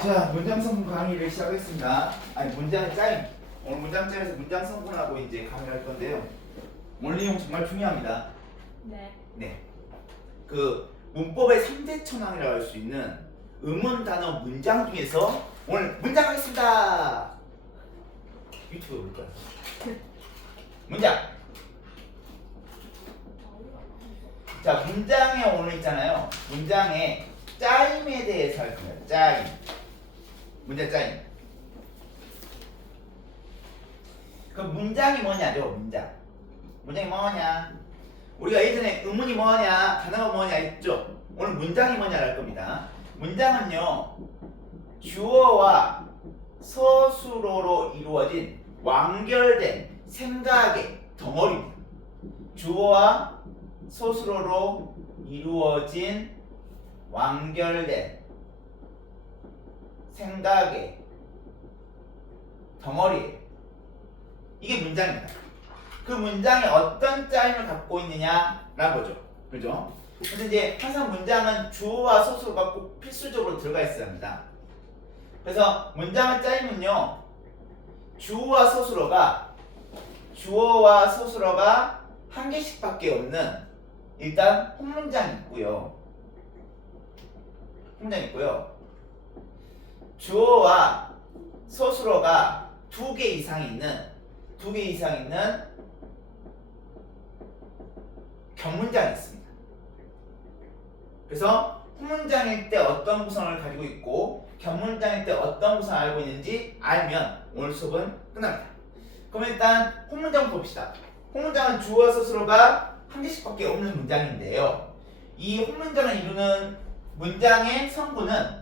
자, 문장 성분 강의를 시작하겠습니다. 아니, 문장 짜임. 오늘 문장 짜임에서 문장 성분하고 이제 강의를 할 건데요. 오늘 내용 정말 중요합니다. 네. 네. 그 문법의 3대 천왕이라고 할 수 있는 의문 단어 문장 중에서 오늘 문장 하겠습니다. 유튜브에 올 거야. 문장. 자, 문장에 오늘 있잖아요. 문장의 짜임에 대해서 할 겁니다. 짜임. 문장 짜임. 그 문장이 뭐냐죠? 문장. 문장이 뭐냐? 우리가 예전에 의문이 뭐냐, 단어가 뭐냐 했죠? 오늘 문장이 뭐냐를 할 겁니다. 문장은요, 주어와 서술어로 이루어진 완결된 생각의 덩어리입니다. 주어와 서술어로 이루어진 완결된 생각의 덩어리예요. 이게 문장입니다. 그 문장이 어떤 짜임을 갖고 있느냐라는 거죠. 그죠? 근데 이제 항상 문장은 주어와 서술어가 꼭 필수적으로 들어가 있어야 합니다. 그래서 문장의 짜임은요, 주어와 서술어가 한 개씩밖에 없는 일단 혼문장이 있고요. 주어와 서술어가 두 개 이상 있는 격문장이 있습니다. 그래서 혼문장일 때 어떤 구성을 가지고 있고 격문장일 때 어떤 구성을 알고 있는지 알면 오늘 수업은 끝납니다. 그럼 일단 혼문장 봅시다. 혼문장은 주어와 서술어가 한 개씩밖에 없는 문장인데요. 이 혼문장을 이루는 문장의 성분은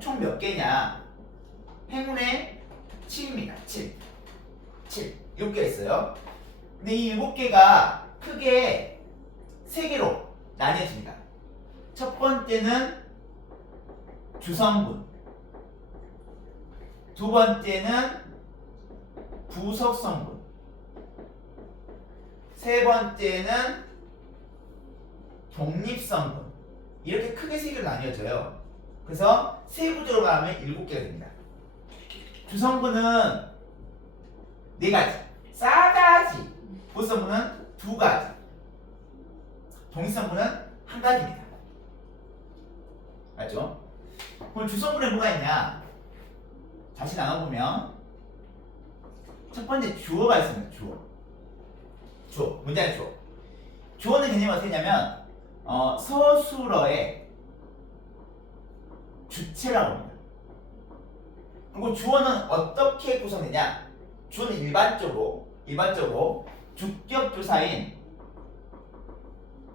총 몇 개냐? 행운의 7입니다. 7. 7개가 있어요. 근데 이 7개가 크게 3개로 나뉘어집니다. 첫 번째는 주성분, 두 번째는 부속성분, 세 번째는 독립성분. 이렇게 크게 3개로 나뉘어져요. 그래서 세부적으로 가면 7개가 됩니다. 주성분은 4가지, 싸가지. 부성분은 2가지, 독립성분은 1가지입니다. 맞죠? 그럼 주성분에 뭐가 있냐? 다시 나눠보면 첫 번째 주어가 있습니다. 주어. 문장의 주어. 주어는 개념이 어떻게 되냐면 서술어의 주체라고 합니다. 그리고 주어는 어떻게 구성되냐? 주어는 일반적으로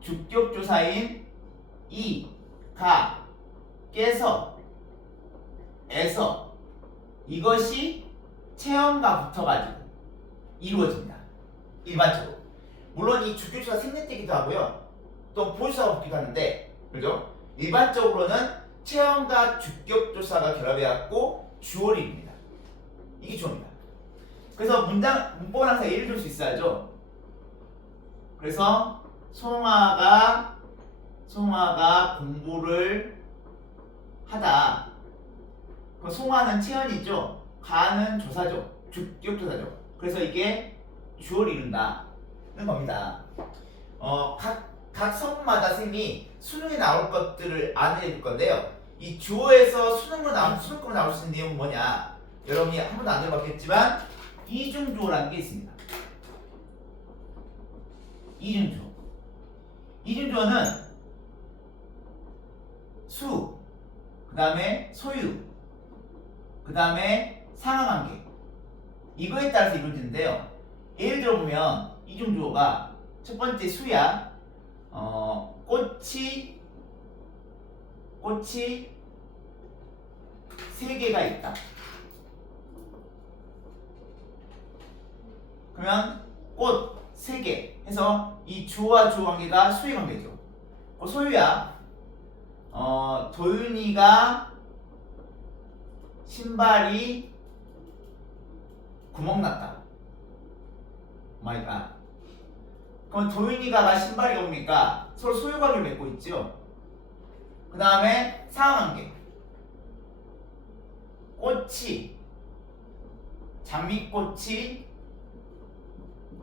주격조사인 이, 가, 께서, 에서 이것이 체험과 붙어가지고 이루어집니다. 일반적으로. 물론 이 주격조사 생략되기도 하고요. 또 보조사가 붙기도 하는데, 그죠? 일반적으로는 체험과 주격조사가 결합해갖고 주어를 이룹니다. 이게 주어입니다. 그래서 문법은 항상 예를 들 수 있어야죠. 그래서 송아가 공부를 하다. 그럼 송아는 체언이죠. 가는 조사죠. 주격조사죠. 그래서 이게 주어를 이룬다는 겁니다. 각 성분마다 쌤이 수능에 나올 것들을 안내해 줄 건데요. 이 주어에서 수능으로 나올 수 있는 내용은 뭐냐? 여러분이 한 번도 안 들어봤겠지만 이중주어라는 게 있습니다. 이중주어는 수, 그 다음에 소유, 그 다음에 상하관계, 이거에 따라서 이루어지는데요. 예를 들어보면 이중주어가 첫 번째 수야. 꽃이 3개가 있다. 그러면 꽃 3개 해서 이 주어와 주어 관계가 수의 관계죠. 소유야. 도윤이가 신발이 구멍났다. 마이 갓. 그럼 도윤이가 신발이 뭡니까? 서로 소유관계를 맺고 있죠. 그 다음에 상하관계. 꽃이 장미꽃이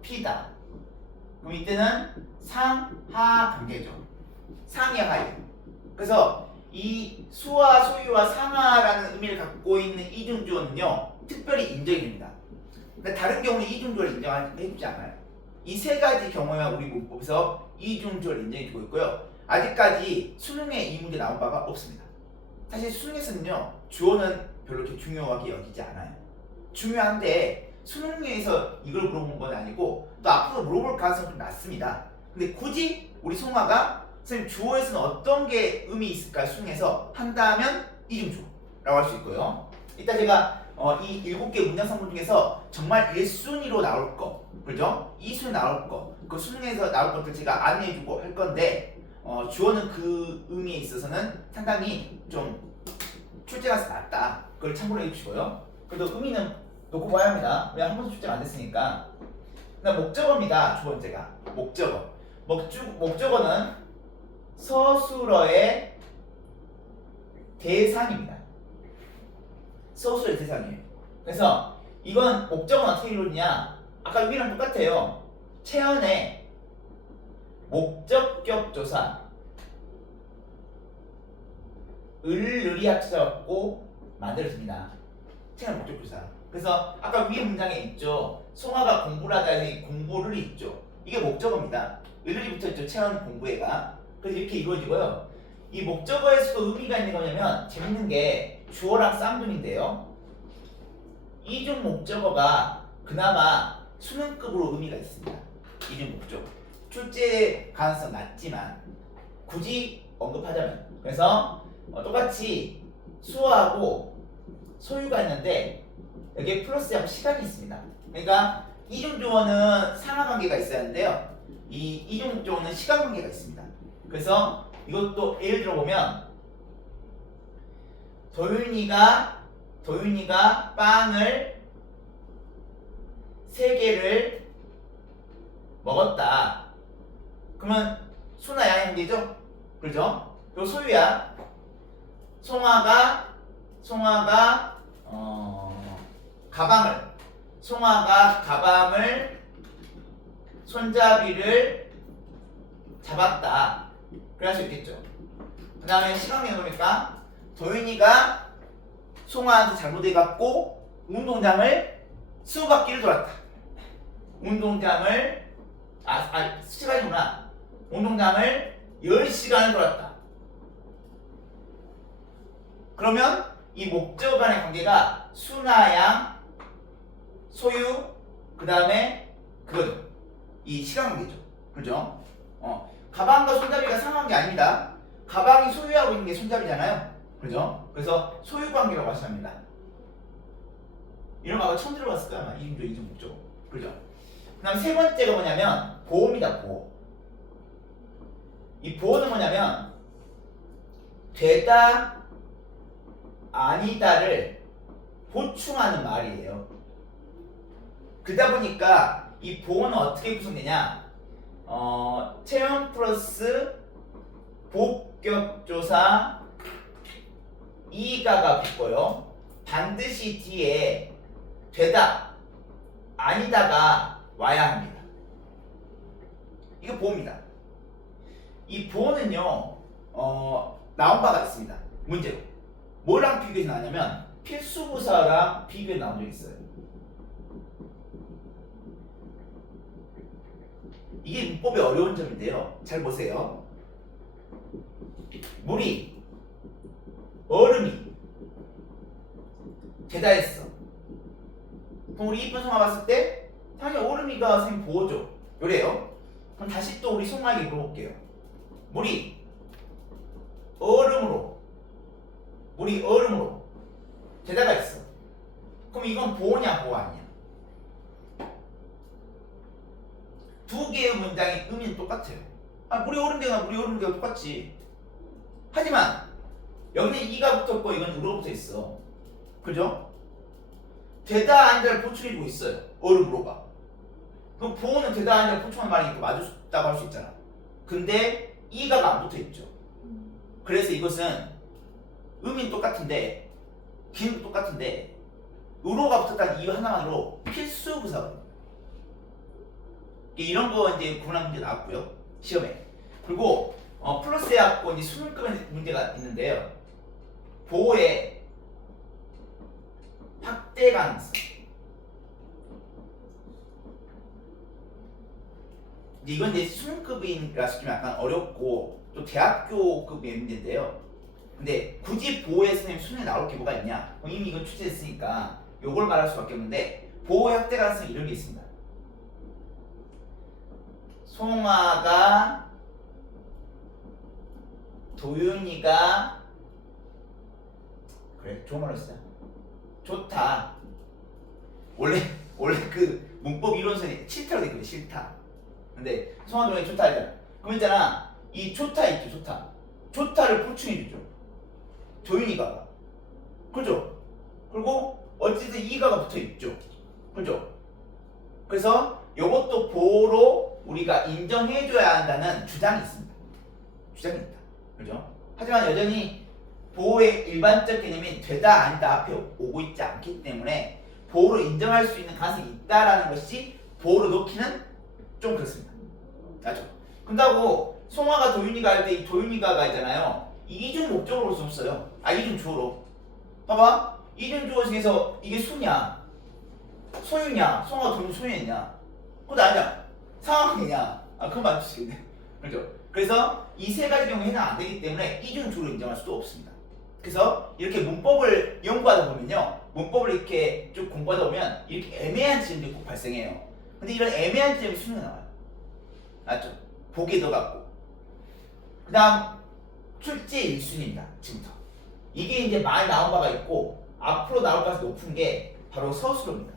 피다. 그럼 이때는 상하관계죠. 상이야 하이. 그래서 이 수와 소유와 상하라는 의미를 갖고 있는 이중주어는요 특별히 인정이 됩니다. 근데 다른 경우는 이중주어를 인정해주지 않아요. 이 세 가지 경우에만 우리 문법에서 이중주어를 인정해주고 있고요. 아직까지 수능에 이 문제 나온 바가 없습니다. 사실 수능에서는요 주어는 별로 이렇게 중요하게 여기지 않아요. 중요한데 수능에서 이걸 물어본 건 아니고 또 앞으로 물어볼 가능성이 좀 낮습니다. 근데 굳이 우리 송아가 선생님 주어에서는 어떤 게 의미 있을까 수능에서 한다면 이중주어라고 할 수 있고요. 이따 제가 이 7개 문장 성분 중에서 정말 1순위로 나올 거, 그죠? 2순위 나올 거, 그 수능에서 나올 것들 제가 안내해주고 할 건데 주어는 그 의미에 있어서는 상당히 좀 출제가 낮다. 그걸 참고로 해주시고요. 그래도 의미는 놓고 봐야 합니다. 왜 한 번도 출제가 안 됐으니까. 그다음 목적어입니다. 두 번째가 목적어. 목적어는 서술어의 대상입니다. 서술어의 대상이에요. 그래서 이건 목적어는 어떻게 이루느냐? 아까 여기랑 똑같아요. 체언의 목적격 조사 을을이 합쳐갖고 만들어집니다. 체언 목적격 조사. 그래서 아까 위에 문장에 있죠. 송아가 공부를 하다 해서 이 공부를 있죠. 이게 목적어입니다. 을을이 붙어있죠. 체언 공부에가. 그래서 이렇게 이루어지고요. 이 목적어에서도 의미가 있는 거냐면 재밌는 게 주어랑 쌍둥이인데요. 이중 목적어가 그나마 수능급으로 의미가 있습니다. 이중 목적어. 출제 가능성 낮지만 굳이 언급하자면. 그래서 똑같이 수어하고 소유가 있는데 여기에 플러스하고 시간이 있습니다. 그러니까 이중주어는 상하관계가 있어야 하는데요. 이 이중목적어는 시간관계가 있습니다. 그래서 이것도 예를 들어보면 도윤이가 빵을 3개를 먹었다. 그러면 수나 양의 관계죠? 그렇죠? 그리고 소유야. 송아가 가방을 손잡이를 잡았다. 그럴 수 있겠죠. 그 다음에 시간이 뭡니까? 도윤이가 송아한테 잘못해갖고 운동장을 20바퀴를 돌았다. 시간이구나. 운동장을 10시간을 돌았다. 그러면 이 목적 간의 관계가 수나 양, 소유, 그 다음에 그거죠. 이 시간 관계죠. 그죠? 가방과 손잡이가 상한 게 아닙니다. 가방이 소유하고 있는 게 손잡이잖아요. 그죠? 그래서 소유 관계라고 하십니다. 이런 거 아까 처음 들어봤을 거야. 아마 이중조, 이중목조. 그죠? 그 다음 세 번째가 뭐냐면 보호입니다. 보호. 이 보호는 뭐냐면 되다, 아니다를 보충하는 말이에요. 그러다 보니까 이 보호는 어떻게 구성되냐? 체험 플러스 복격조사 이가가 붙고요. 반드시 뒤에 되다, 아니다가 와야 합니다. 이거 보호입니다. 이 보호는요, 나온 바가 있습니다. 문제로. 뭐랑 비교해서 나왔냐면 필수부사랑 비교해 나온 적이 있어요. 이게 문법의 어려운 점인데요. 잘 보세요. 물이, 얼음이 되다 했어. 그럼 우리 이쁜 송아 봤을 때 당연히 얼음이가 선생님 보호죠. 그래요. 그럼 다시 또 우리 송아에게 물어볼게요. 물이 얼음으로 되다가 있어. 그럼 이건 보호냐 보호 아니냐? 두 개의 문장의 의미는 똑같아요. 물이 얼음되거나 물이 얼음되고 똑같지. 하지만 여기는 이가 붙었고 이건 으로 붙어 있어. 그죠? 되다 아니다를 보충해주고 있어요. 얼음으로가. 그럼 보호는 되다 아니다를 보충하는 말이니까 맞다고 할 수 있잖아. 근데 이가가 안 붙어 있죠. 그래서 이것은 의미는 똑같은데 기능도 똑같은데 의로가 붙었다는 이유 하나만으로 필수 부사거든요. 이런 거 이제 구분한 문제 나왔고요. 시험에. 그리고 플러스 해갖고 이제 수능급의 문제가 있는데요. 보호의 확대 가능성. 이건 이제 수능급이라서 좀 약간 어렵고 또 대학교급의 문제인데요. 근데 굳이 보호의 선생님 수능에 나올 게 뭐가 있냐? 이미 이건 출제됐으니까 요걸 말할 수밖에 없는데 보호의 확대 가능성 이런 게 있습니다. 송아가 도윤이가 그래 좋은 말로 쓰자. 좋다. 원래 그 문법 이론서에 싫다고 되거든. 싫다. 근데 송아 도윤이 좋다 했잖아. 그럼 있잖아. 이 좋다 있죠. 좋다. 좋다를 보충해주죠. 도윤이가. 그죠? 그리고 어쨌든 이가가 붙어있죠. 그죠? 그래서 이것도 보호로 우리가 인정해줘야 한다는 주장이 있습니다. 주장이 있다. 그죠? 하지만 여전히 보호의 일반적 개념이 되다 아니다 앞에 오고 있지 않기 때문에 보호로 인정할 수 있는 가능성이 있다라는 것이 보호로 놓기는 좀 그렇습니다. 맞죠? 그렇다고 송아가 도윤이가 할 때 이 도윤이가가 있잖아요. 이중 목적으로 볼 수 없어요. 이중 주어로. 봐봐. 이중 주어 중에서 이게 수냐? 소유냐? 송아가 도윤이 소유했냐? 그것도 아니야. 상황이냐? 그건 맞추시겠네. 그렇죠? 그래서 이 세 가지 경우에 해당 안 되기 때문에 이중 주어로 인정할 수도 없습니다. 그래서 이렇게 문법을 연구하다 보면요. 문법을 이렇게 쭉 공부하다 보면 이렇게 애매한 지점들이 꼭 발생해요. 근데 이런 애매한 지점이 수능에 나와요. 맞죠? 보기에 넣어갖고. 그 다음 출제 1순위입니다. 지금부터. 이게 이제 많이 나온 바가 있고 앞으로 나올 가능성이 높은 게 바로 서술어입니다.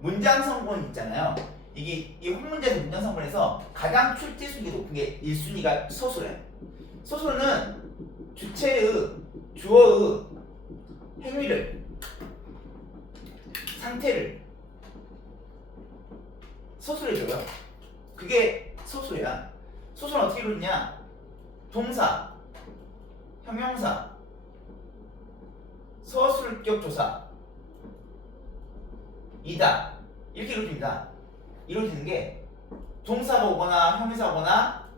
문장 성분 있잖아요. 이 혼문제에서 문장 성분에서 가장 출제순위 높은 게 1순위가 서술어예요. 서술어는 주체의, 주어의 행위를, 상태를 서술해줘요. 그게 서술이야. 서술은 어떻게 이루느냐? 동사, 형용사, 서술격 조사, 이다. 이렇게 이루어집니다. 이루어지는 게 동사가 오거나 형용사가 오거나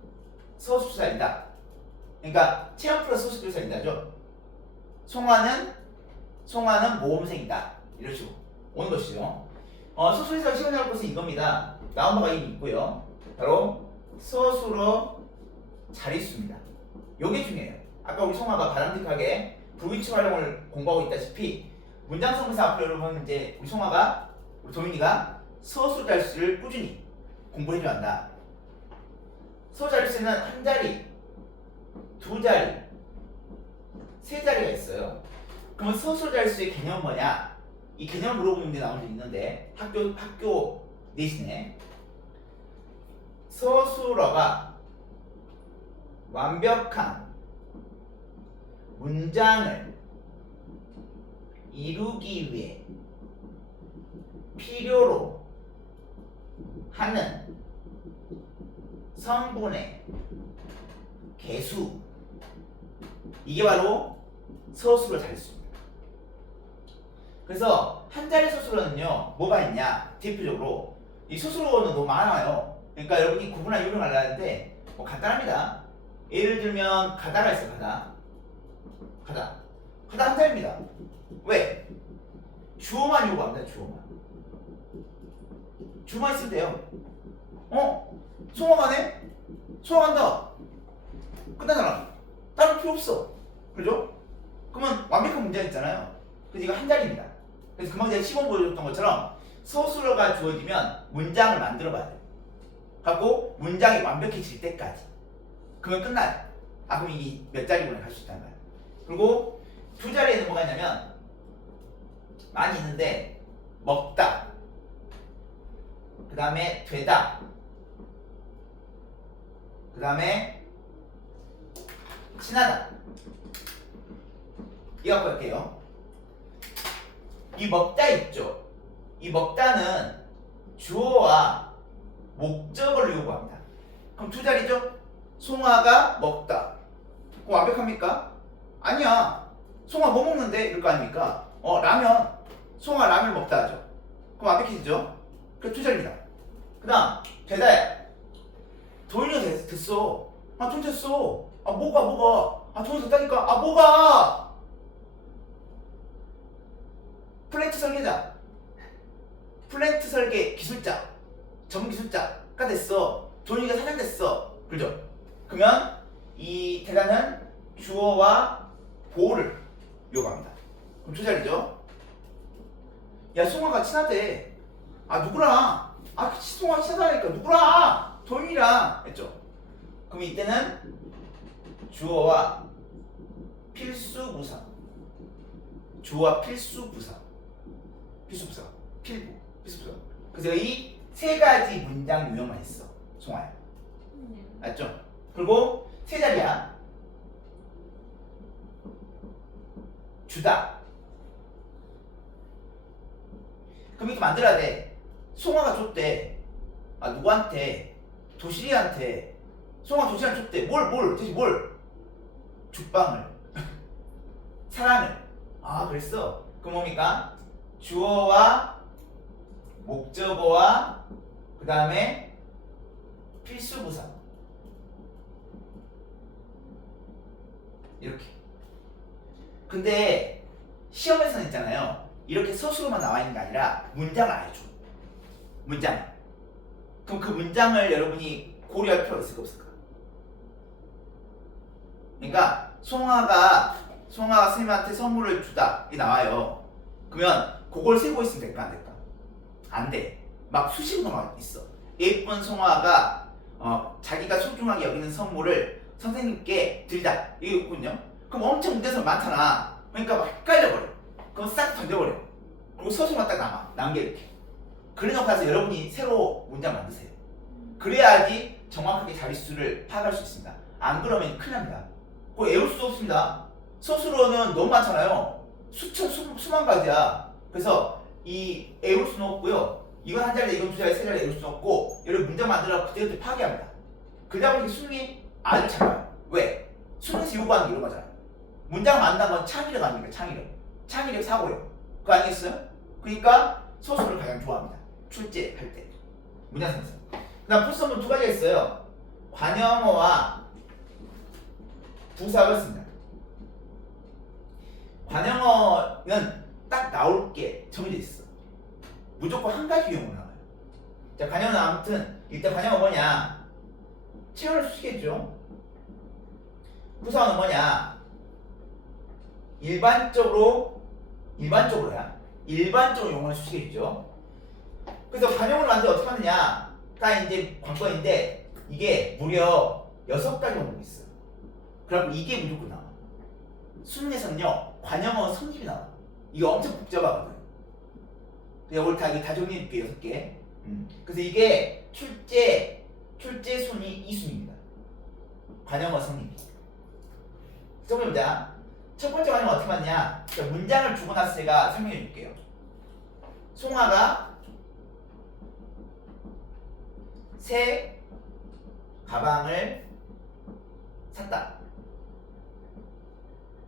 서술조사이다. 그러니까 체험 플러스 서술조사이다죠. 송아는 모범생이다. 이런 식으로 오는 것이죠. 서술에서 시간할 것은 이겁니다. 나온 바가 이미 있고요. 바로 서술어 자릿수입니다. 요게 중요해요. 아까 우리 송아가 바람직하게 불규칙 활용을 공부하고 있다시피 문장 성분사 앞으로 여러분 이제 우리 송아가 우리 도민이가 서술 자릿수를 꾸준히 공부해줘야 한다. 서술 자릿수는 한 자리, 두 자리, 세 자리가 있어요. 그러면 서술 자릿수의 개념은 뭐냐? 이 개념 물어보는 문제 나온 적 있는데 학교 내신에 서술어가 완벽한 문장을 이루기 위해 필요로 하는 성분의 개수, 이게 바로 서술어 자릿수입니다. 그래서 한 자리 서술어는요 뭐가 있냐? 대표적으로 이 서술어는 너무 많아요. 그러니까 여러분이 구분할 이유를 알아야하는데 뭐 간단합니다. 예를 들면 가다가 있어. 가다 한 자리입니다. 왜? 주어만 요구합니다. 주어만 있으면 돼요. 송어가네? 송어간다. 끝나잖아. 다른 필요 없어. 그죠? 그러면 완벽한 문장 있잖아요. 그래서 이거 한 자리입니다. 그래서 금방 제가 시범 보여줬던 것처럼 서술어가 주어지면 문장을 만들어 봐야 돼요. 갖고 문장이 완벽해질 때까지. 그러면 끝나요. 그럼 이게 몇 자리구나 갈 수 있다는 거예요. 그리고 두 자리에는 뭐가 있냐면 많이 있는데 먹다, 그 다음에 되다, 그 다음에 친하다. 이거 갖고 갈게요. 이 먹다 있죠. 이 먹다는 주어와 목적을 요구합니다. 그럼 두 자리죠. 송아가 먹다. 완벽합니까? 아니야. 송아 뭐 먹는데? 이럴 거 아닙니까? 라면. 송아 라면을 먹다 하죠. 그럼 완벽해지죠? 그 두 자리입니다. 그 다음 대다야. 도윤이가 됐어. 아 돈 됐어. 아 뭐가? 아 돈 됐다니까. 아 뭐가? 플랜트 설계자. 플랜트 설계 기술자. 전문 기술자가 됐어. 도윤이가 사장 됐어. 그죠? 그러면 이 대다는 주어와 보호를 요구합니다. 그럼 두 자리죠? 야 송아가 친하대. 아 누구랑? 아 송아 친하다니까 누구랑? 도윤이랑 했죠. 그럼 이때는 주어와 필수 부사. 주어와 필수 부사. 필수 부사. 필부. 필수 부사. 그래서 이 세 가지 문장 유형만 있어. 송아야. 알죠? 그리고 세 자리야. 주다. 그럼 이렇게 만들어야 돼. 송아가 줬대. 아 누구한테? 도시리한테. 송아 도시리한테 줬대. 대신 뭘? 죽방을. 사랑을. 아 그랬어. 그럼 뭡니까? 주어와 목적어와 그 다음에 필수부사. 이렇게. 근데 시험에서는 있잖아요. 이렇게 서술로만 나와 있는 게 아니라 문장을 아예 줘. 문장. 그럼 그 문장을 여러분이 고려할 필요가 있을까 없을까? 그러니까 송아가 스님한테 선물을 주다 이 나와요. 그러면 그걸 세고 있으면 될까 안 될까? 안 돼. 막 수식어가 막 있어. 예쁜 송아가 자기가 소중하게 여기는 선물을 선생님께 드리다 이게 있군요. 그럼 엄청 문제선 많잖아. 그러니까 막 헷갈려버려. 그럼 싹 던져버려. 그리고 서술만 딱 남은 게 이렇게. 그래놓고 나서 여러분이 새로 문장 만드세요. 그래야지 정확하게 자릿수를 파악할 수 있습니다. 안 그러면 큰일 납니다. 그거 외울 수도 없습니다. 서술어는 너무 많잖아요. 수만 가지야. 그래서 이 외울 수는 없고요. 이건 한 자리, 이건 두 자리, 세 자리 외울 수는 없고 여러분 문장 만들어 그때그때 파괴합니다. 그러다 보니 수능이 아주 작아요. 왜? 수능에서 요구하는 게 이런 거잖아요. 문장 만든다는 건 창의력 아닙니까? 창의력 사고력. 그거 아니겠어요? 그러니까 서술을 가장 좋아합니다. 출제할 때. 문장 생성. 그 다음 풀서문 두 가지가 있어요. 관형어와 부사가 있습니다. 관형어는 딱 나올 게 정해져 있어. 무조건 한 가지 유형으로 나와요. 자, 관형어는 아무튼 일단 관형어 뭐냐? 체험을 수식했죠. 부사어는 뭐냐? 일반적으로야. 일반적으로 용어를 수식해주죠. 그래서 관형어를 만들 어떻게 하느냐? 다 이제 관건인데 이게 무려 6가지 원목이 있어. 그럼 이게 무조건 나와. 수능에서는요 관형어 성립이 나와. 이게 엄청 복잡하거든. 이걸 다 정리해줄게 6개. 그래서 이게 출제 순위 2순위입니다. 관형어 성립. 써보자. 첫 번째 관형어 어떻게 맞냐? 문장을 주고 났으니까 설명해 줄게요. 송아가 새 가방을 샀다.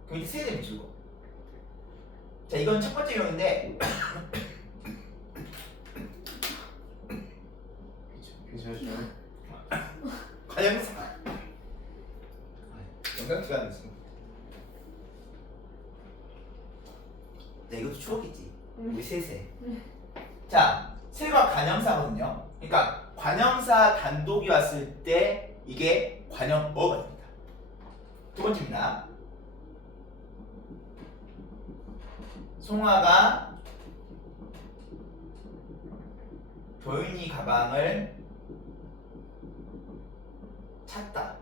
그럼 이제 새 되면 줄거. 자, 이건 첫 번째 유형인데 관형사. 영상치가 안 됐어. 야, 이것도 추억이지. 우리 셋에. 자, 새가 관형사거든요. 그러니까 관형사 단독이 왔을 때 이게 관형어가 됩니다. 두 번째입니다. 송아가 도윤이 가방을 찾다.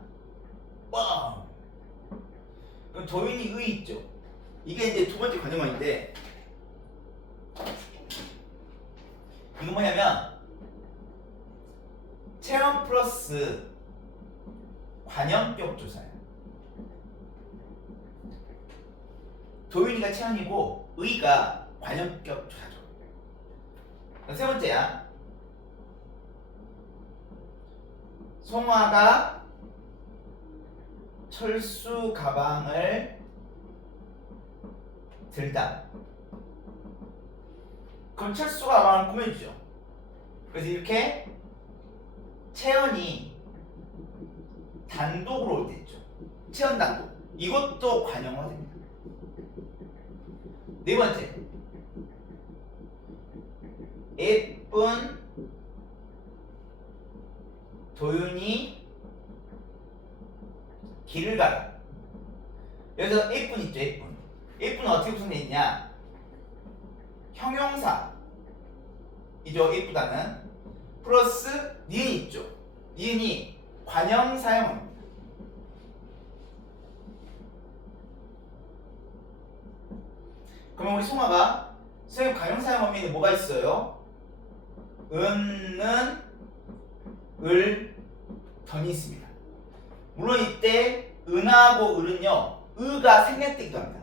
뻥! 그럼 도윤이 의 있죠. 이게 이제 두 번째 관형어인데 이거 뭐냐면 체험 플러스 관형격 조사예요. 도윤이가 체험이고 의가 관형격 조사죠. 세 번째야. 송아가 철수 가방을 들다. 그럼 철수 가방을 꾸며주죠. 그래서 이렇게 채연이 단독으로 올 때 있죠. 채연 단독. 이것도 관용어가 됩니다. 네 번째, 예쁜 도윤이 길을 가라. 여기서 예쁜 있죠. 예쁜. 예쁜은 어떻게 구성되어 있냐? 형용사 이죠. 예쁘다는 플러스 니은이 있죠. 니은이 관형사형입니다. 그러면 우리 송아가 선생님 관형사형 어미는 뭐가 있어요? 은은 을 던이 있습니다. 물론 이때 은하고 을은요 의가 생략되기도 합니다.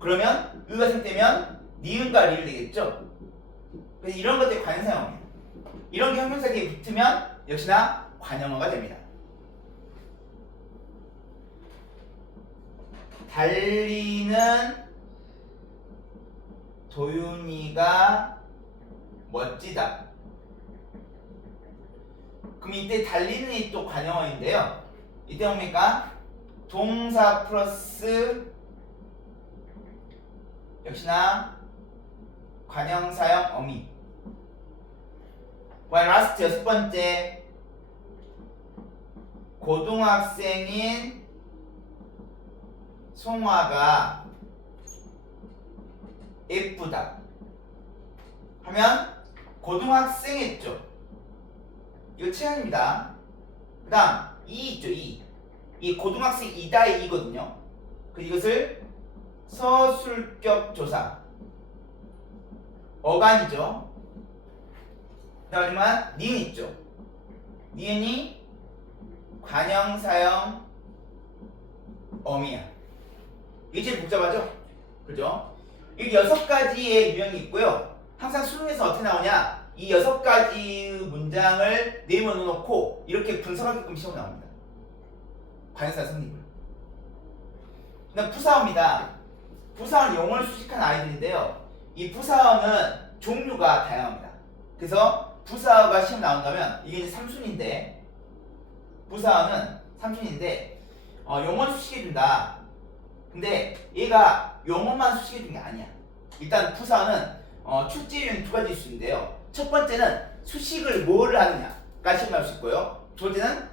그러면 의가 생략되면 니은과 리을 되겠죠. 그래서 이런 것들이 관형사형입니다. 이런 게 형용사 뒤에 붙으면 역시나 관형어가 됩니다. 달리는 도윤이가 멋지다. 그럼 이때 달리는이 또 관형어인데요. 이때 뭡니까? 동사 플러스 역시나 관형사형 어미. 라스트 여섯 번째, 고등학생인 송화가 예쁘다 하면 고등학생했죠. 이거 채연입니다. 그 다음 이 있죠. 이 고등학생이다의 이거든요. 그래서 이것을 서술격 조사 어간이죠. 그 다음에 니은 있죠. 니은이 관형사형 어미야. 이게 제일 복잡하죠? 그죠? 이 6가지의 유형이 있고요. 항상 수능에서 어떻게 나오냐? 이 6가지 문장을 네모에 넣어놓고 이렇게 분석하게끔 시험 나옵니다. 관형사 성립을. 그 다음 부사어입니다. 부사어는 용어를 수식한 아이들인데요. 이 부사어는 종류가 다양합니다. 그래서 부사어가 시험 나온다면 이게 이제 3순인데 부사어는 3순인데 용어를 수식해준다. 근데 얘가 용어만 수식해준 게 아니야. 일단 부사어는 출제 유형이 2가지일 수 있는데요. 첫 번째는 수식을 뭐를 하느냐가 시험 나올 수 있고요. 두 번째는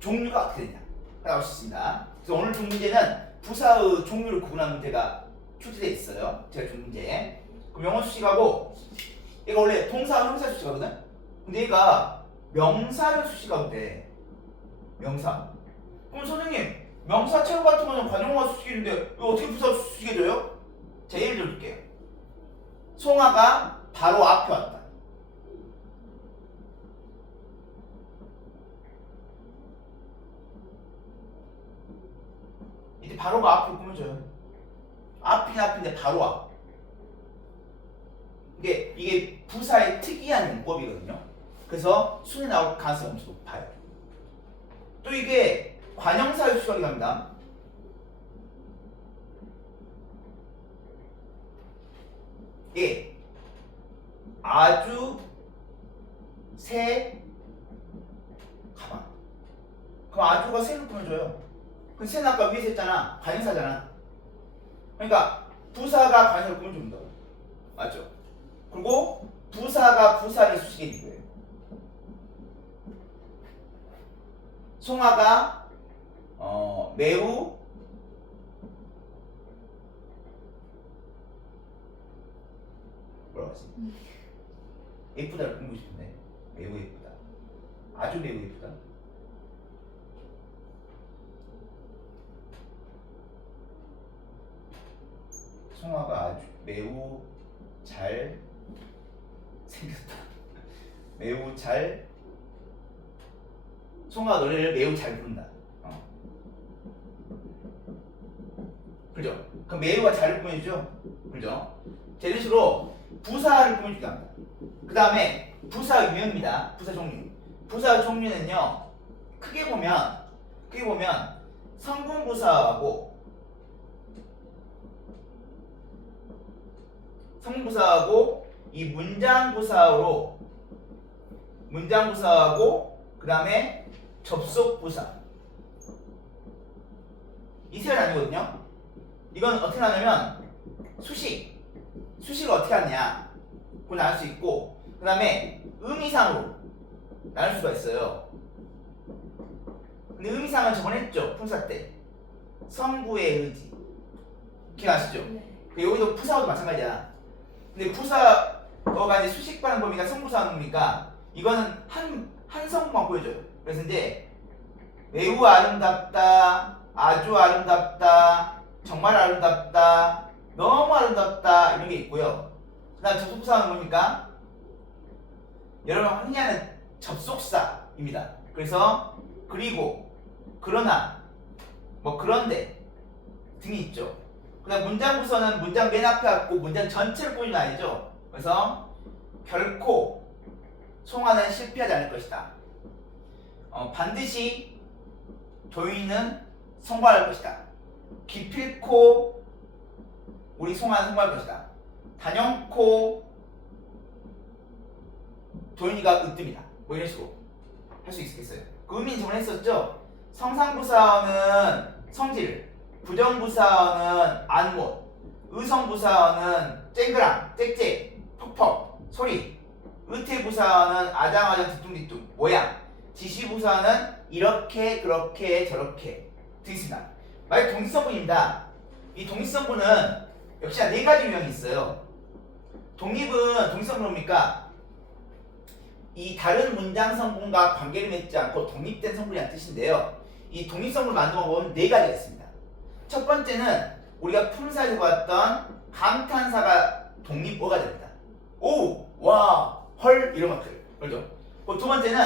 종류가 어떻게 되냐 나올 수 있습니다. 그래서 오늘 중 문제는 부사의 종류를 구분하는 문제가 출제되어 있어요. 제가 준 문제. 그럼 영어 수식하고 얘가 원래 동사, 형사 수식하거든. 근데 얘가 명사를 수식하면 돼. 명사. 그럼 선생님 명사 체험 같은 거는 관용어가 수식인데 왜 어떻게 부사 수식해줘요? 자 예를 들어줄게요. 송아가 바로 앞에 왔다. 이제 바로가 앞으로 꾸며줘요. 앞인데 바로 앞. 이게 부사의 특이한 문법이거든요. 그래서 순위 나올 가능성이 엄청 높아요. 또 이게 관형사를 수식하기도 합니다. 예, 아주 새 가방. 그럼 아주가 새를 꾸며줘요. 그럼 새는 아까 위에서 했잖아. 관형사잖아. 그러니까 부사가 관형사를 꾸며줍니다. 맞죠? 그리고 부사가 부사를 수식해 준 거예요. 송아가 매우 뭐라고 하지? 예쁘다를 꾸미고 싶은데 매우 예쁘다. 아주 매우 예쁘다. 송아가 아주 매우 잘 생겼다. 매우 잘 송아 노래를 매우 잘 부른다. 그죠? 그럼 매우가 잘을 꾸며주죠? 그죠? 자, 이런 식으로 부사를 꾸며주기도 합니다. 그 다음에 부사 유형입니다. 부사 종류. 부사 종류는요, 크게 보면 성분부사하고 이 문장부사로 문장부사하고 그 다음에 접속부사 이 세 가지 아니거든요. 이건 어떻게 나누면 수식을 어떻게 하느냐 그걸 나눌 수 있고 그 다음에 의미상으로 나눌 수가 있어요. 근데 의미상은 저번에 했죠. 품사 때 성부의 의지 기억하시죠? 네. 여기도 푸사어도 마찬가지야. 근데 푸사어가 이제 수식하는 범위가 성부사하는 거니까 이거는 한 성분만 보여줘요. 그래서 이제 매우 아름답다, 아주 아름답다, 정말 아름답다, 너무 아름답다 이런 게 있고요. 그다음 접속사는 뭡니까? 여러분 흔히 하는 접속사입니다. 그래서 그리고 그러나 뭐 그런데 등이 있죠. 그다음 문장부서는 문장 맨 앞에 왔고 문장 전체를 보이는 아니죠. 그래서 결코 송화는 실패하지 않을 것이다. 반드시 도인은 성공할 것이다. 기필코 우리 송화는 성공할 것이다. 단연코 도인이가 으뜸이다. 뭐 이런 식으로 할 수 있겠어요. 그 의미는 저번에 했었죠. 성상부사어는 성질, 부정부사어는 안못, 의성부사어는 쨍그랑, 짹짹, 퍽퍽, 소리, 의태부사어는 아장아장, 뒤뚱뒤뚱, 모양, 지시부사어는 이렇게, 그렇게, 저렇게 등 있습니다. 만약 동립성분입니다. 이 동립성분은 역시나 네 가지 유형이 있어요. 독립성분은 뭡니까? 이 다른 문장 성분과 관계를 맺지 않고 독립된 성분이라는 뜻인데요. 이 독립성분을 만들어 보면 네 가지가 있습니다. 첫 번째는 우리가 품사에서 봤던 감탄사가 독립어가 됩니다. 오, 와, 헐 이런 것들. 그렇죠? 두 번째는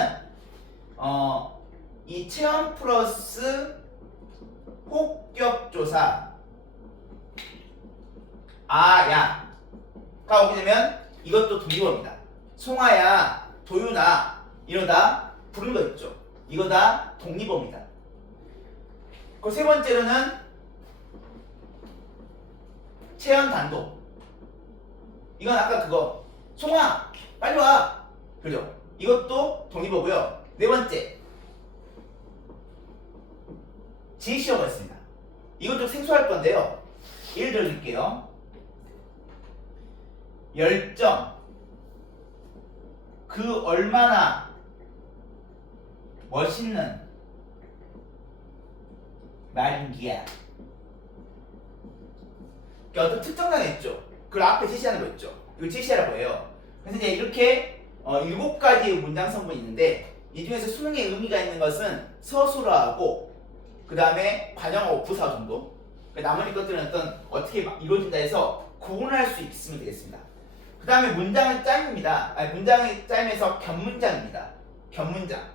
이 체험 플러스 혹격조사 아야가 오게 되면 이것도 독립어입니다. 송아야, 도윤아 이러다 부르는 거 있죠. 이거 다 독립어입니다. 그 세 번째로는 체험 단독. 이건 아까 그거 송아 빨리 와. 그죠? 이것도 독립어고요. 네 번째 제시어가 있습니다. 이건 좀 생소할 건데요. 예를 들어 드릴게요. 열정 그 얼마나 멋있는 말인기야. 어떤 특정 단어 있죠. 그 앞에 제시하는 거 있죠. 이거 제시하라고 해요. 그래서 이제 이렇게 7가지의 문장 성분이 있는데 이 중에서 수능에 의미가 있는 것은 서술어하고 그 다음에 관형하고 부사 정도. 나머지 것들은 어떻게 이루어진다 해서 구분할 수 있으면 되겠습니다. 그 다음에 문장의 짜임입니다. 문장의 짜임에서 겹문장입니다. 겹문장.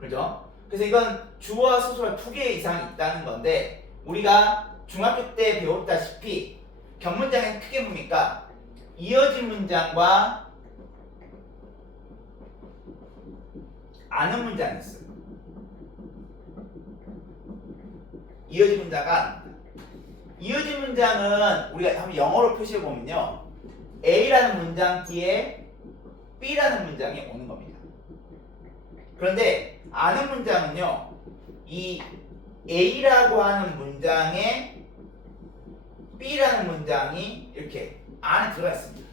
그죠? 그래서 이건 주어와 서술어 2개 이상이 있다는 건데 우리가 중학교 때 배웠다시피 겹문장은 크게 뭡니까? 이어진 문장과 아는 문장이 있어요. 이어진 문장과 이어진 문장은 우리가 한번 영어로 표시해 보면요. A라는 문장 뒤에 B라는 문장이 오는 겁니다. 그런데 아는 문장은요. 이 A라고 하는 문장에 B라는 문장이 이렇게 안에 들어가 있습니다.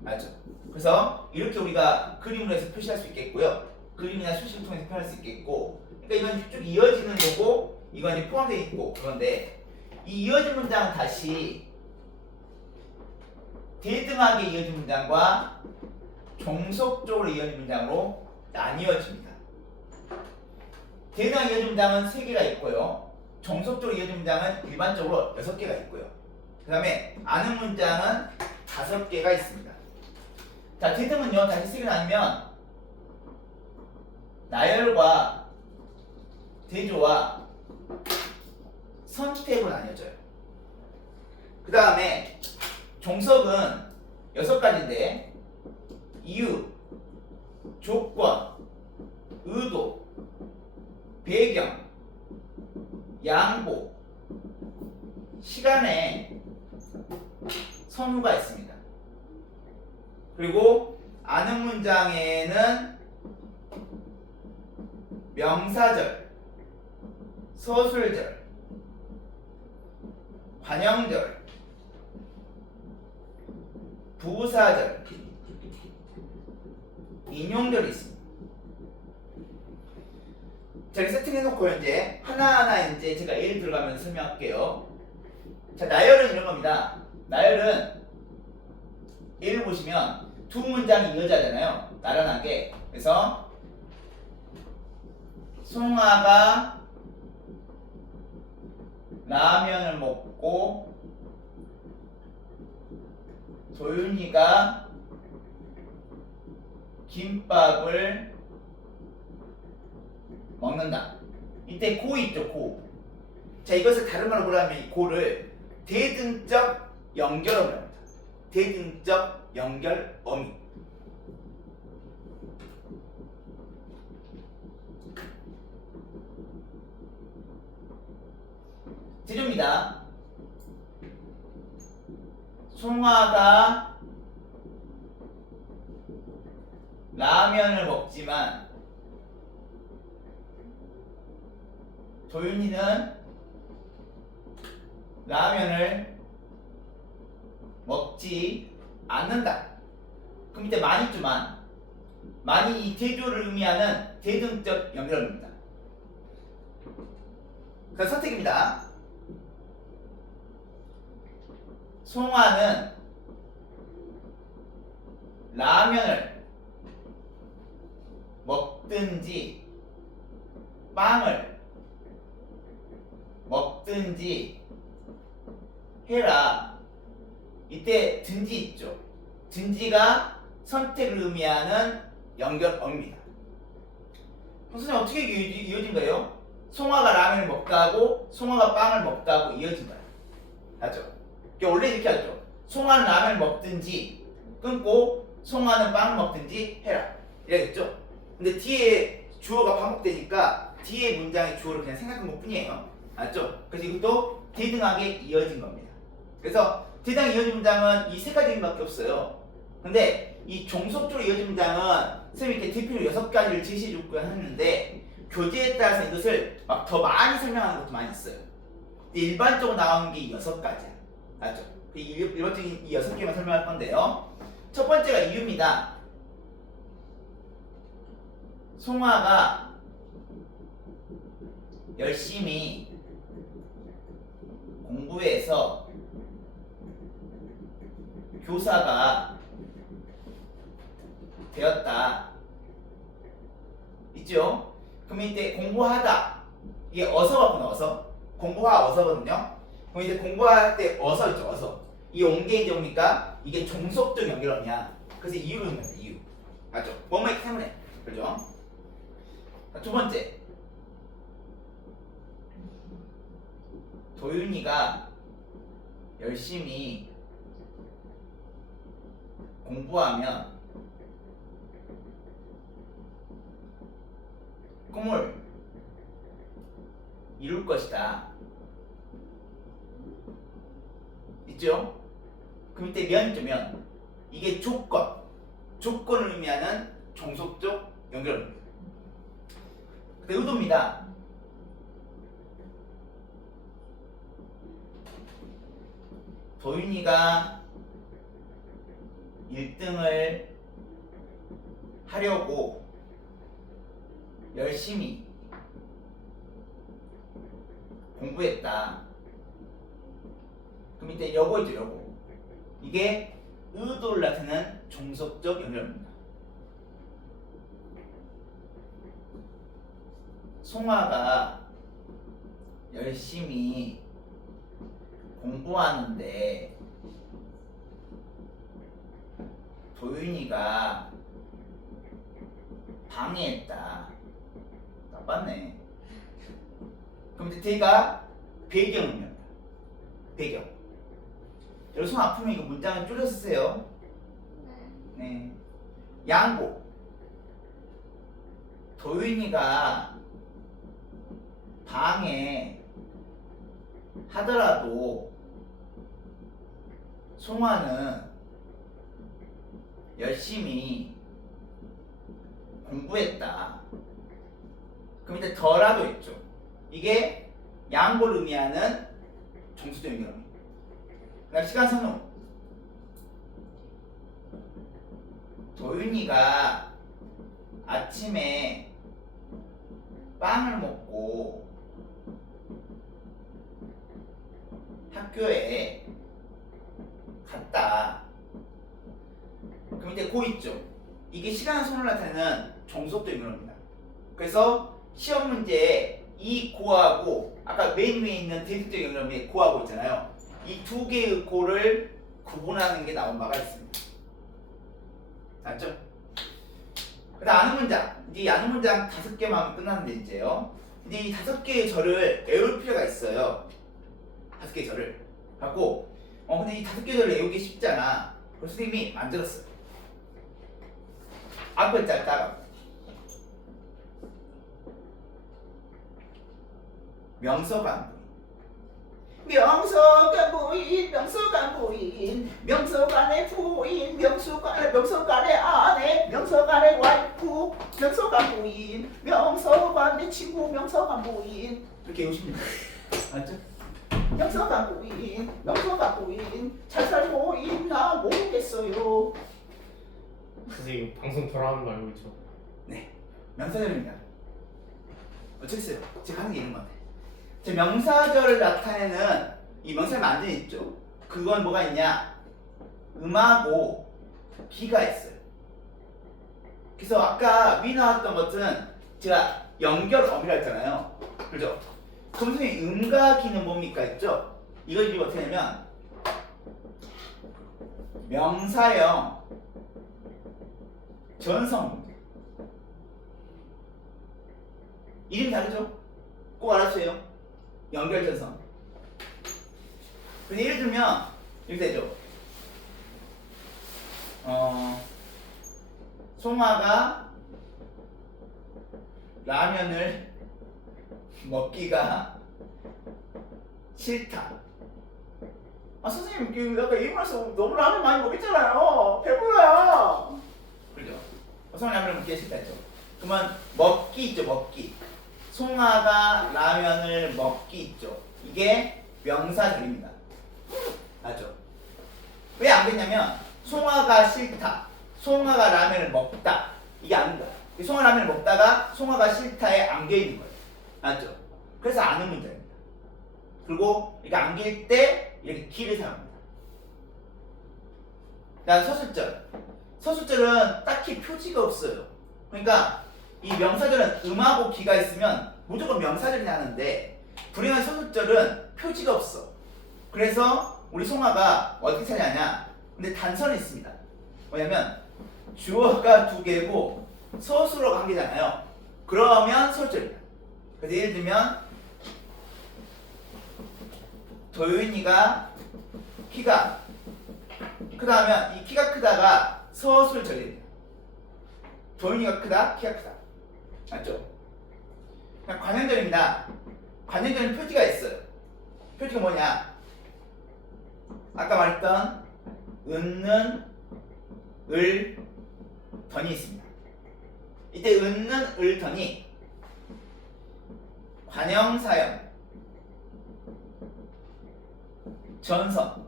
맞죠? 그래서 이렇게 우리가 그림으로 해서 표시할 수 있겠고요. 그림이나 수식을 통해서 표현할 수 있겠고 그러니까 이건 쭉 이어지는 거고 이건 이제 포함되어 있고 그런데 이 이어진 문장은 다시 대등하게 이어진 문장과 종속적으로 이어진 문장으로 나뉘어집니다. 대등하게 이어진 문장은 3개가 있고요. 종속적으로 이어진 문장은 일반적으로 6개가 있고요. 그 다음에 아는 문장은 5개가 있습니다. 자, 대등은요, 다시 3개 나누면 나열과 대조와 선택으로 나뉘어져요. 그 다음에 종속은 6가지인데 이유, 조건, 의도, 배경, 양보, 시간에 선후가 있습니다. 그리고 아는 문장에는 명사절, 서술절, 관형절, 부사절, 인용절이 있습니다. 자, 이렇게 세팅해놓고 이제 하나하나 이제 제가 예를 들어가면서 설명할게요. 자, 나열은 이런 겁니다. 나열은 예를 보시면 두 문장이 이어져야잖아요. 나란하게. 그래서 송아가 라면을 먹고 도윤이가 김밥을 먹는다. 이때 고 있죠, 고. 자, 이것을 다른 말로 뭐라 하면 이 고를 대등적 연결어미라고 합니다. 대등적 연결어미. 재료입니다. 송아가 라면을 먹지만 도윤이는 라면을 먹지 않는다. 그럼 이때 많이 있죠, 많이 이 대조를 의미하는 대등적 연결어미입니다. 그래서 선택입니다. 송아는 라면을 먹든지 빵을 먹든지 해라. 이때 든지 있죠. 든지가 선택을 의미하는 연결어입니다. 선생님 어떻게 이어진 거예요? 송아가 라면을 먹다고 송아가 빵을 먹다고 이어진 거예요. 맞죠? 원래 이렇게 하죠. 송아는 라면을 먹든지 끊고 송아는 빵을 먹든지 해라. 이래야겠죠? 근데 뒤에 주어가 반복되니까 뒤에 문장의 주어를 그냥 생각한 것 뿐이에요. 맞죠? 그래서 이것도 대등하게 이어진 겁니다. 그래서 대등하게 이어진 문장은 이 세 가지밖에 없어요. 근데 이 종속적으로 이어진 문장은 선생님이 이렇게 대표로 6가지를 제시해줬고 하는데 교재에 따라서 이것을 막 더 많이 설명하는 것도 많이 있어요. 근데 일반적으로 나오는 게 6가지야. 맞죠? 일반적인 이 6개만 설명할 건데요. 첫 번째가 이유입니다. 송아가 열심히 공부해서 교사가 되었다. 있죠? 그럼 이때 공부하다. 이게 어서거든요, 어서. 공부하 어서거든요. 그럼 이제 공부할 때 어서 있죠, 어서. 이 온게 이제 오니까 이게 종속적 연결어미야. 그래서 이유를 의미합니다, 이유. 맞죠? 뭐뭐이기 때문에. 그죠? 두 번째. 도윤이가 열심히 공부하면 꿈을 이룰 것이다. 있죠? 그럼 이때 면이죠, 면. 이게 조건을 의미하는 종속적 연결어입니다. 의도입니다. 도윤이가 1등을 하려고 열심히 공부했다. 그럼 이때 여고 있죠, 여고. 이게 의도를 나타내는 종속적 연결입니다. 송아가 열심히 공부하는데 도윤이가 방해했다. 나빴네. 그럼 이제 제가 배경입니다. 배경. 여러분 손 아프면 이거 문장을 줄여서 쓰세요. 네. 양보. 도윤이가 방에 하더라도 송아는 열심히 공부했다. 그럼 이제 더라도 있죠. 이게 양보를 의미하는 정수적인 의미입니다. 그다음 시간 선호. 도윤이가 아침에 빵을 먹고 학교에 갔다. 그럼 이제 고 있죠. 이게 시간 선호를 나타내는 정수적인 의미입니다. 그래서 시험 문제에 이 고하고 아까 맨 위에 있는 대립적인 의미의 고하고 있잖아요. 이 두 개의 고를 구분하는 게 나온 바가 있습니다. 맞죠? 그다음 아는 문장. 이제 이 아는 문장 5개만 하면 끝나는데 이제요. 이제 이 5개의 절을 외울 필요가 있어요. 5개의 절을 갖고 근데 이 5개의 절을 외우기 쉽잖아. 그래서 선생님이 만들었어요. 앞을 짧다가 명서관 명서관 부인 명서관 부인 명서관의 부인 명서관의 아내 명서관의 와이프 명서관 부인 명서관의 친구 명서관 부인 이렇게 외우시면 돼요. 알죠? 명서관 부인 잘 살고 있나 모르겠어요. 선생님 방송 돌아가는 거 알고 있죠? 네, 명사절입니다. 어쩌겠어요? 제가 하는 게 있는 것 같아요. 제 명사절을 나타내는 이 명사의 만든 있죠? 그건 뭐가 있냐? 음하고 기가 있어요. 그래서 아까 위 나왔던 것은 제가 연결어미라 했잖아요. 그죠? 그럼 선생님 음과 기는 뭡니까? 있죠? 이걸 이제 어떻게 하냐면 명사형 전성 이름이 다르죠? 꼭 알아주세요. 연결전성. 근데 예를 들면 이렇게 되죠. 송아가 라면을 먹기가 싫다. 아 선생님 그 아까 일본에서 너무 라면 많이 먹겠잖아요. 배불러요. 그죠? 송아 라면을 먹기가 싫다 했죠. 그러면 먹기 있죠. 먹기. 송아가 라면을 먹기 있죠. 이게 명사절입니다. 맞죠? 왜 안 됐냐면 송아가 싫다. 송아가 라면을 먹다. 이게 아닌 거야. 송아 라면을 먹다가 송아가 싫다에 안겨 있는 거예요. 맞죠? 그래서 아는 문제입니다. 그리고 이렇게 안길 때 이렇게 기를 사용합니다. 그다음 서술절. 서술절은 딱히 표지가 없어요. 그러니까 이 명사절은 음하고 기가 있으면 무조건 명사절이 나는데 불행한 서술절은 표지가 없어. 그래서 우리 송아가 어떻게 찾냐냐? 근데 단서는 있습니다. 뭐냐면 주어가 2개고 서술어가 1개잖아요. 그러면 서술절이다. 그래서 예를 들면 도윤이가 키가 크다면 이 키가 크다가 서술절입니다. 도윤이가 크다, 키가 크다. 맞죠? 관형절입니다. 관형절은 표지가 있어요. 표지가 뭐냐? 아까 말했던 은는 을 던이 있습니다. 이때 은는 을 던이 관형사형 전선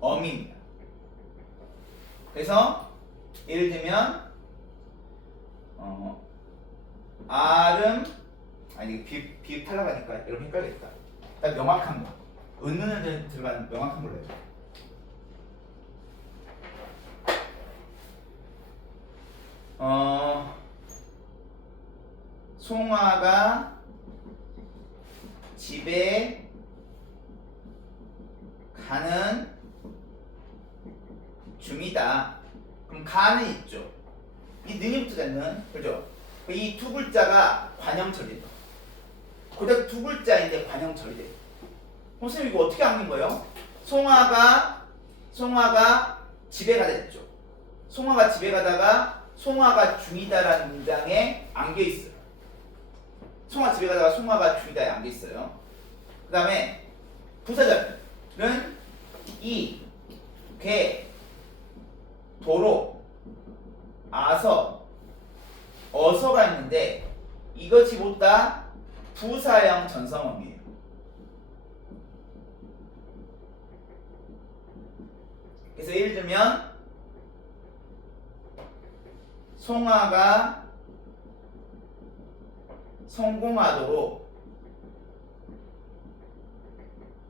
어미입니다. 그래서 예를 들면 아니 비읍 탈락하니까 여러분 헷갈리겠다. 일단 명확한 거 은는을 들어간 명확한 걸로 해줘. 송아가 집에 가는 중이다. 그럼 가는 있죠. 이 능이 붙어있는 그죠? 이 2글자가 관형절이에요. 고작 2글자인데 관형절이 돼요. 선생님 이거 어떻게 안긴 거예요? 송아가 집에 가다 했죠. 송아가 집에 가다가 송아가 중이다라는 문장에 안겨 있어요. 송아 집에 가다가 송아가 중이다에 안겨 있어요. 다음에 부사절은 이, 개, 도로, 아서, 어서가 있는데 이것이 모두 다 부사형 전성어이에요. 그래서 예를 들면 송아가 성공하도록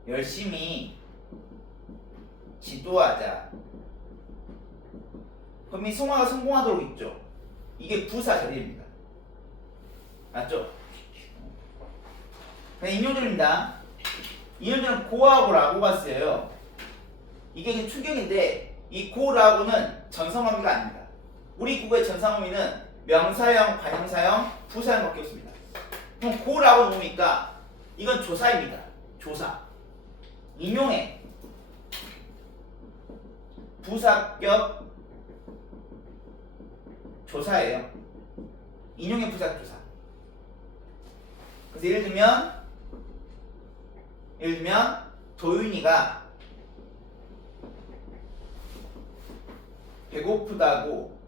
열심히 지도하자. 그럼 이 송아가 성공하도록 있죠. 이게 부사절입니다. 맞죠? 그냥 인용절입니다. 인용절은 고하고 라고가 쓰여요. 이게 그냥 추격인데 이 고라고는 전성어미가 아닙니다. 우리 국어의 전성어미는 명사형, 관형사형, 부사형밖에 없습니다. 그럼 고라고 뭡니까? 이건 조사입니다. 조사. 인용해. 부사격 조사예요. 인용의 부사격 조사. 그래서 예를 들면 도윤이가 배고프다고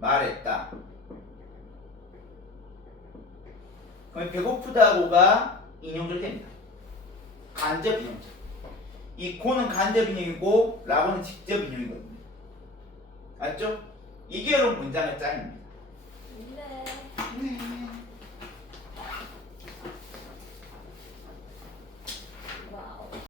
말했다. 그럼 배고프다고가 인용절 됩니다. 간접 인용절. 이 고는 간접 인용이고 라고는 직접 인용이거든요. 맞죠? 이게 여러분 문장의 짱입니다. 네. 네.